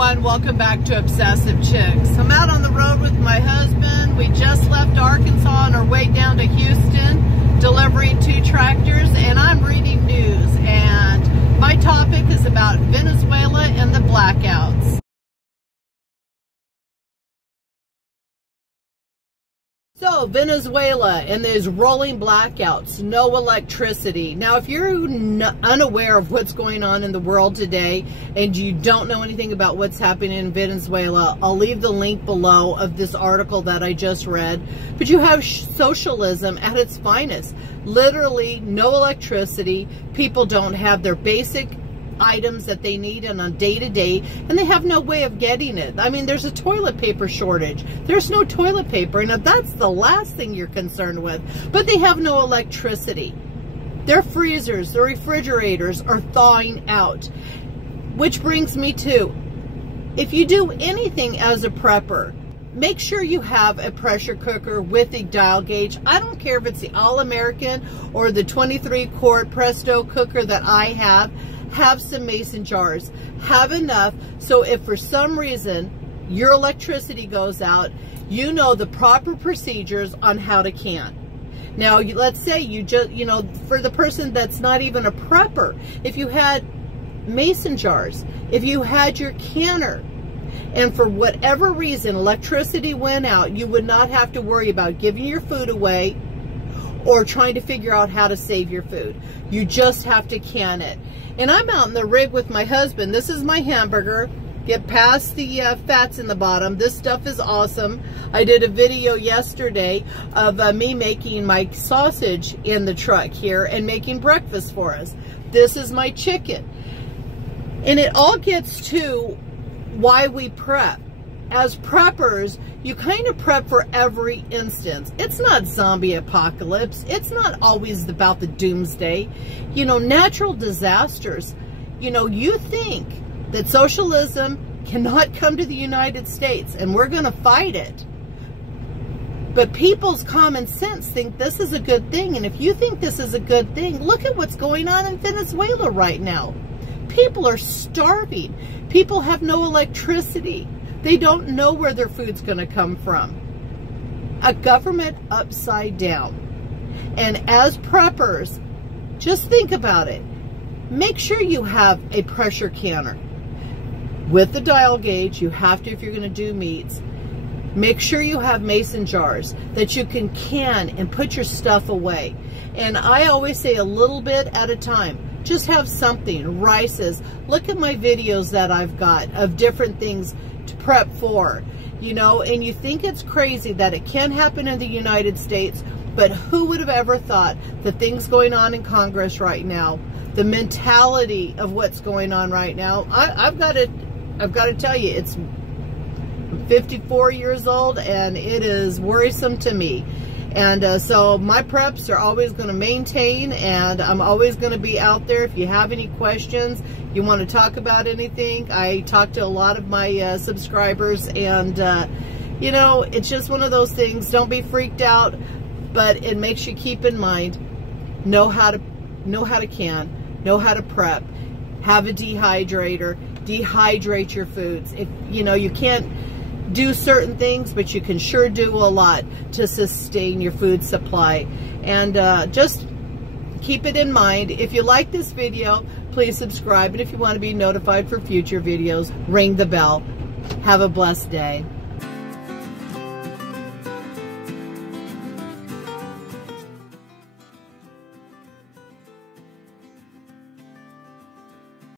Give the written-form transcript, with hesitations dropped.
everyone, welcome back to Obsessive Chicks. I'm out on the road with my husband. We just left Arkansas on our way down to Houston, delivering 2 tractors, and I'm reading news, and my topic is about Venezuela and the blackouts. So, Venezuela and these rolling blackouts, no electricity. Now, if you're unaware of what's going on in the world today and you don't know anything about what's happening in Venezuela, I'll leave the link below of this article that I just read. But you have socialism at its finest. Literally, no electricity. People don't have their basic items that they need on a day-to-day, and they have no way of getting it. I mean, there's a toilet paper shortage. There's no toilet paper, and that's the last thing you're concerned with. But they have no electricity. Their freezers, their refrigerators are thawing out. Which brings me to, if you do anything as a prepper, make sure you have a pressure cooker with a dial gauge. I don't care if it's the All-American or the 23-quart Presto cooker that I have. Have some mason jars. Have enough so if for some reason your electricity goes out, you know the proper procedures on how to can. Now, let's say you just, for the person that's not even a prepper, if you had mason jars, if you had your canner, and for whatever reason electricity went out, you would not have to worry about giving your food away or trying to figure out how to save your food. You just have to can it. And I'm out in the rig with my husband. This is my hamburger. Get past the fats in the bottom. This stuff is awesome. I did a video yesterday of me making my sausage in the truck here and making breakfast for us. This is my chicken. And it all gets to why we prep. As preppers, you kind of prep for every instance. It's not zombie apocalypse. It's not always about the doomsday. Natural disasters. You think that socialism cannot come to the United States and we're going to fight it. But people's common sense think this is a good thing. And if you think this is a good thing, look at what's going on in Venezuela right now. People are starving. People have no electricity. They don't know where their food's going to come from. A government upside down. And as preppers, just think about it. Make sure you have a pressure canner. With the dial gauge, you have to if you're going to do meats. Make sure you have mason jars that you can and put your stuff away. And I always say a little bit at a time. Just have something. Rices. Look at my videos that I've got of different things to prep for, and you think it's crazy that it can happen in the United States, but who would have ever thought the things going on in Congress right now, the mentality of what's going on right now, I've got to tell you, it's 54 years old and it is worrisome to me. And so my preps are always going to maintain, and I'm always going to be out there. If you have any questions, you want to talk about anything, I talk to a lot of my subscribers, and it's just one of those things. Don't be freaked out, but it makes you keep in mind, know how to can, know how to prep, have a dehydrator, dehydrate your foods. If you can't do certain things, but you can sure do a lot to sustain your food supply. And just keep it in mind. If you like this video, please subscribe, and if you want to be notified for future videos, ring the bell. Have a blessed day.